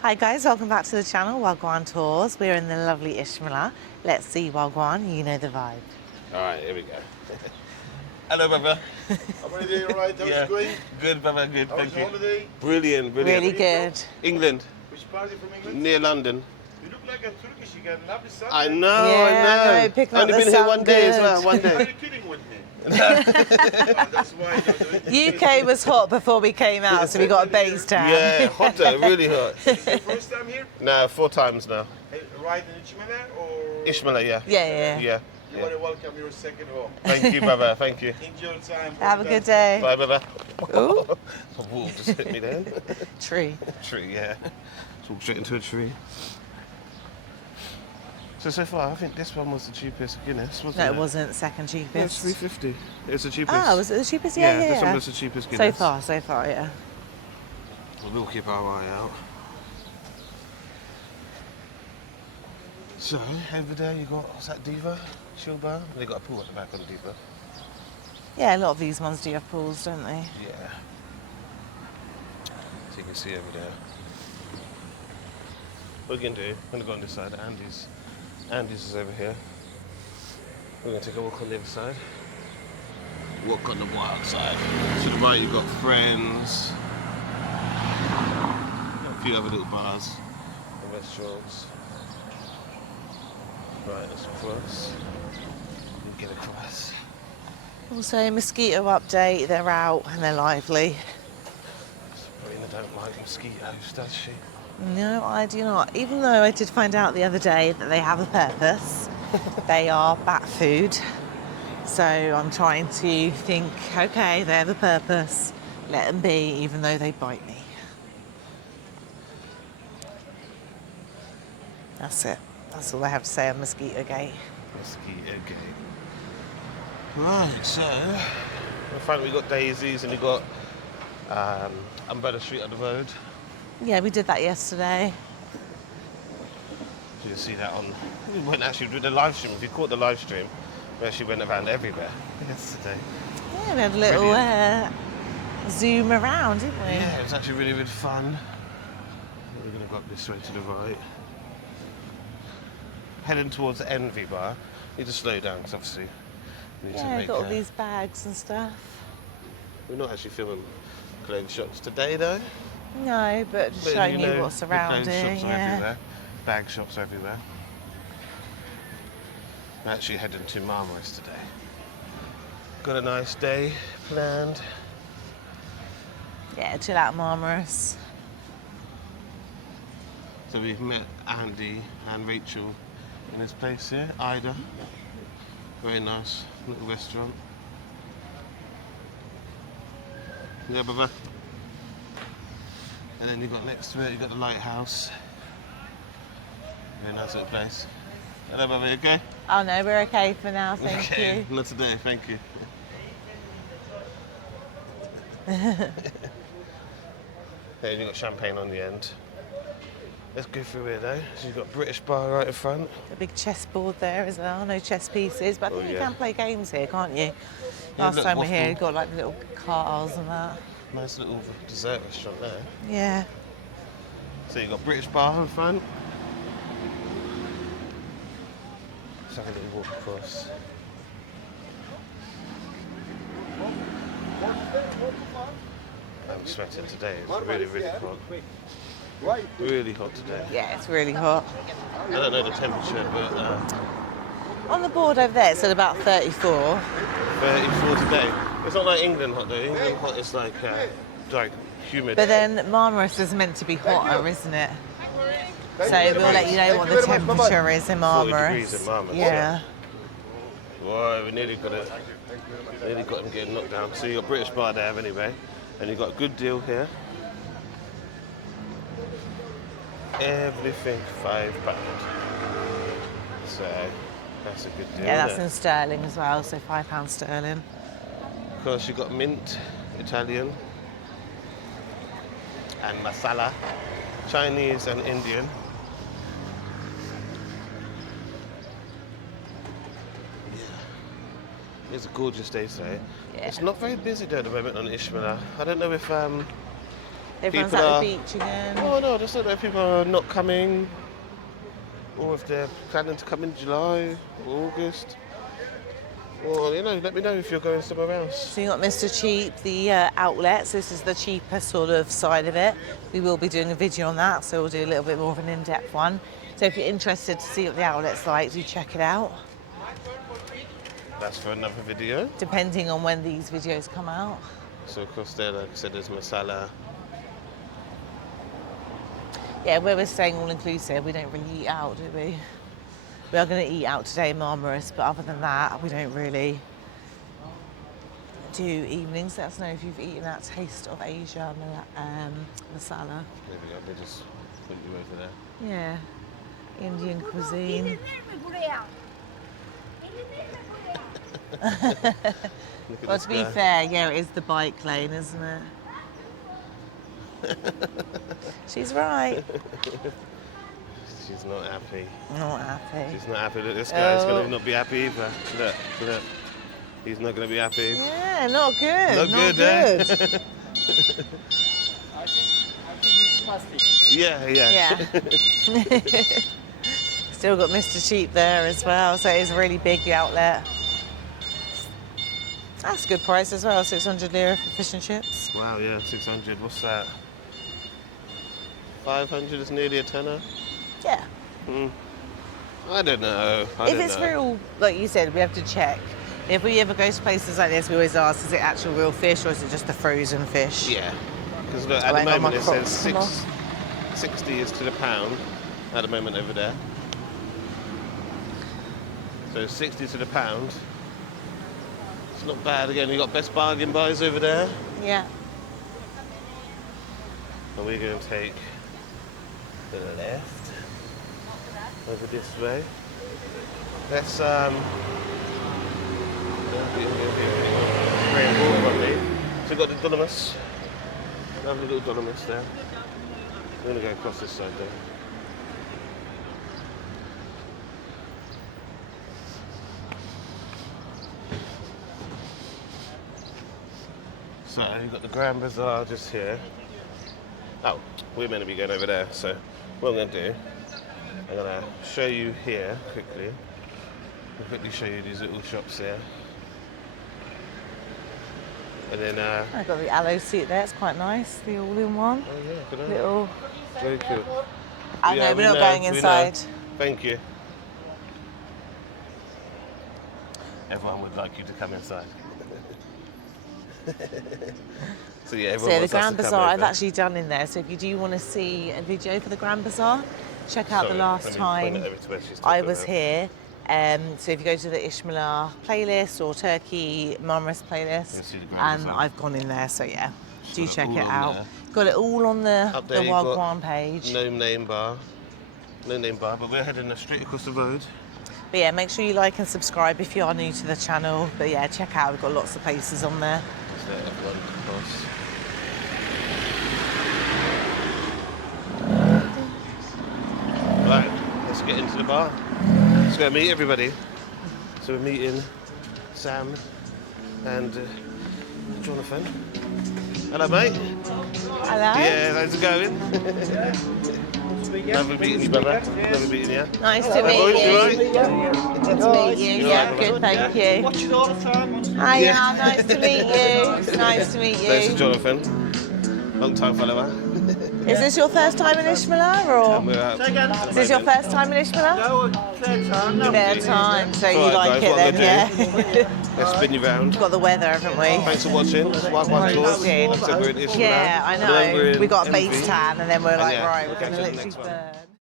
Hi guys, welcome back to the channel, Wagwan Tours. We're in the lovely Ishila. Let's see Wagwan, you know the vibe. Alright, here we go. Hello, brother. How are you doing? Right? How's it going? Good, brother, good, How was thank your you. holiday? Brilliant. Really good. England, Which part are you from England? near London. You look like a Turkish. You got lovely sun. I there. know, Yeah, I I know. know, picking up Only the been here sun, one day as good. well, one Are day. you kidding with me? Oh, that's why you're doing this. UK was hot before we came out, so we got a base down. Yeah, hot though, really hot. Is it your first time here? No, 4 times now. Right in Icmeler or? Ishmael, yeah. Yeah. You are welcome. You're second home. Thank you, brother, thank you. Enjoy your time. Have a good day. Bye, brother. Ooh, A wall just hit me then. tree. Tree, yeah. Just walked straight into a tree. So far, I think this one was the cheapest Guinness, wasn't No, it? it wasn't second Yeah, it's cheapest. $3.50. It's the cheapest. Ah, was it the cheapest? Yeah, this one was the cheapest Guinness. So far, yeah. We'll keep our eye out. So, over there you got, what's that, Diva? Chill bar? They got a pool at the back on Diva. Yeah, a lot of these ones do have pools, don't they? Yeah. So you can see over there. What we're going to do, I'm going to go on this side. Andy's is over here. We're going to take a walk on the other side. Walk on the wild side. To the right you've got Friends. A few other little bars and restaurants. Right, let's cross. We get across. Also, mosquito update, they're out and they're lively. Sabrina don't like mosquitoes, does she? No, I do not. Even though I did find out the other day that they have a purpose. They are bat food. So I'm trying to think, okay, they have a purpose. Let them be, even though they bite me. That's it. That's all I have to say on Mosquito Gate. Mosquito gate. Right, so in front we got daisies and we got Umbrella Street on the road. Yeah, we did that yesterday. You can see that on. We went actually with the live stream. If you caught the live stream, we actually went around everywhere yesterday. Yeah, we had a little zoom around, didn't we? Yeah, it was actually really, really fun. We're going to go up this way to the right. Heading towards the Envy bar. Need to slow down because obviously we need to Yeah, make got all these bags and stuff. We're not actually filming clothes shops today though. No, but just But showing you know, what's the surrounding. clothes shops are Yeah. everywhere. Bag shops everywhere. We're actually heading to Marmaris today. Got a nice day planned. Yeah, chill out, Marmaris. So we've met Andy and Rachel in this place here, Ida. Very nice little restaurant. Yeah, brother. And then you got next to it, you got the lighthouse. Very nice little place. Hello, brother, you okay? Oh no, we're okay for now, thank Okay, you. not today, thank you. Then you got champagne on the end. Let's go through here though. So you've got British bar right in front. A big chessboard there as well, no chess pieces, but I think you yeah. can play games here, can't you? Yeah, Last look, time we were here, waffle. you got like little cars and that. Nice little dessert restaurant there. Yeah. So you've got British bar in front. Let's have a little walk across. I'm sweating today. It's really, really hot. Really hot today. Yeah, it's really hot. I don't know the temperature, but On the board over there, it's at about 34. 34 today. It's not like England hot though. England hot is like humid. But then Marmaris is meant to be hotter, isn't it? So we'll let you know what the temperature is in 40 Marmaris. degrees in Marmaris, Yeah. Whoa, we nearly got it. Nearly got him getting knocked down. So you got British bar there anyway, and you got a good deal here. Everything £5. So that's a good deal. Yeah, that's isn't in sterling as well, so £5 sterling. Of course, you got mint, Italian, and masala, Chinese and Indian. It's a gorgeous day today. Yeah. It's not very busy though at the moment on Ishila. I don't know if Everyone's people at are. the beach again. Oh no, I just don't know if people are not coming, or if they're planning to come in July or August. Or let me know if you're going somewhere else. So you got Mr. Cheap, the outlets. This is the cheaper sort of side of it. We will be doing a video on that, so we'll do a little bit more of an in-depth one. So if you're interested to see what the outlet's like, do check it out. That's for another video. Depending on when these videos come out. So of course there, like I said, there's masala. Yeah, where we're staying all inclusive, we don't really eat out, do we? We are going to eat out today in Marmaris, but other than that, we don't really do evenings. Let us know if you've eaten at Taste of Asia masala. Maybe I could just put you over there. Yeah, Indian cuisine. Well, to be fair, yeah, it is the bike lane, isn't it? She's right. She's not happy. Not happy. She's not happy. Look, this guy's going to not be happy either. Look. He's not going to be happy. Yeah, not good. Not good, good. I think this is plastic. Yeah. Still got Mr. Cheap there as well, so it is really big, the outlet. That's a good price as well, 600 lira for fish and chips. Wow, yeah, 600. What's that? 500 is nearly a tenner. Yeah. I don't know. If it's real, like you said, we have to check. If we ever go to places like this, we always ask, is it actual real fish or is it just the frozen fish? Yeah. Because look, at the moment it says 60 is to the pound at the moment over there. So 60 to the pound. It's not bad. Again, you got best bargain buys over there. Yeah. And we're going to take the left over this way. Let's spray water on me. So we've got the Dunamis. Another little Dunamis there. We're going to go across this side there. So you've got the Grand Bazaar just here. Oh, we're meant to be going over there, so what I'm going to do, I'm going to show you here quickly. I'll quickly show you these little shops here. And then... I got the aloe seat there, it's quite nice, the all-in-one. Oh yeah, good on. Little... Very cool. I know, we're not going inside. Thank you. Everyone would like you to come inside. So yeah, So the Grand Bazaar I've actually done in there, so if you do want to see a video for the Grand Bazaar, check out the last time I was here. So if you go to the Icmeler playlist or Turkey Marmaris playlist, and I've gone in there, so yeah, do check it out. Got it all on the Wagwan page. No name bar, but we're heading straight across the road. But yeah, make sure you like and subscribe if you are new to the channel. But yeah, check out, we've got lots of places on there. So everyone across. Right, let's get into the bar. Let's go meet everybody. So we're meeting Sam and Jonathan. Hello, mate. Hello. Yeah, how's it going? Lovely meeting you, brother. Lovely meeting you. Nice to meet you. Good to meet you. Yeah, good, thank you. Watch it all the time. Hi, nice to meet you. Nice to meet Thanks to you. Jonathan. Long time follower. Is this your first time in Icmeler, or We're out. is this your first time in Icmeler? No, third time. No. Third time, so you Alright, like guys, it what then, I'm yeah? Let's spin you round. Got the weather, haven't we? Thanks for watching. One tours. Good. So we're in Ishila. Yeah, I And then we're know. in We got a Envy. face tan, and then we're like, yeah, right, we're catch going to you in the literally next one. burn.